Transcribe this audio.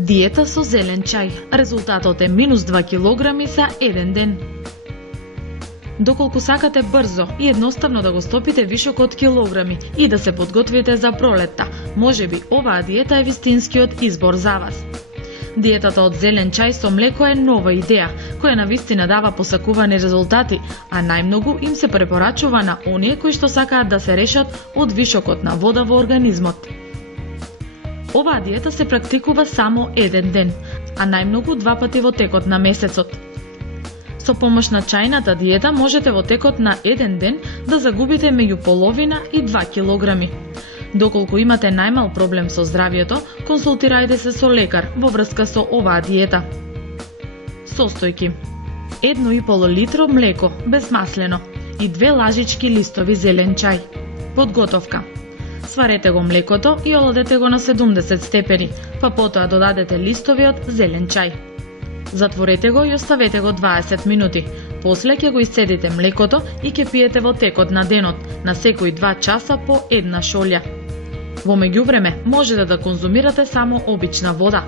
Диета со зелен чај. Резултатот е минус 2 килограми за еден ден. Доколку сакате брзо и едноставно да го стопите вишок од килограми и да се подготвите за пролетта, можеби оваа диета е вистинскиот избор за вас. Диетата од зелен чај со млеко е нова идеја, која навистина дава посакувани резултати, а најмногу им се препорачува на оние кои што сакаат да се решат од вишокот на вода во организмот. Оваа диета се практикува само еден ден, а најмногу 2 пати во текот на месецот. Со помош на чајната диета можете во текот на еден ден да загубите меѓу половина и 2 килограми. Доколку имате најмал проблем со здравието, консултирајте се со лекар во врска со оваа диета. Состојки: 1,5 литро млеко безмаслено и 2 лажички листови зелен чај. Подготовка: сварете го млекото и оладете го на 70 степени, па потоа додадете листовиот зелен чај. Затворете го и оставете го 20 минути. После ќе го исцедите млекото и ќе пиете во текот на денот, на секои 2 часа по 1 шолја. Во меѓувреме можете да конзумирате само обична вода.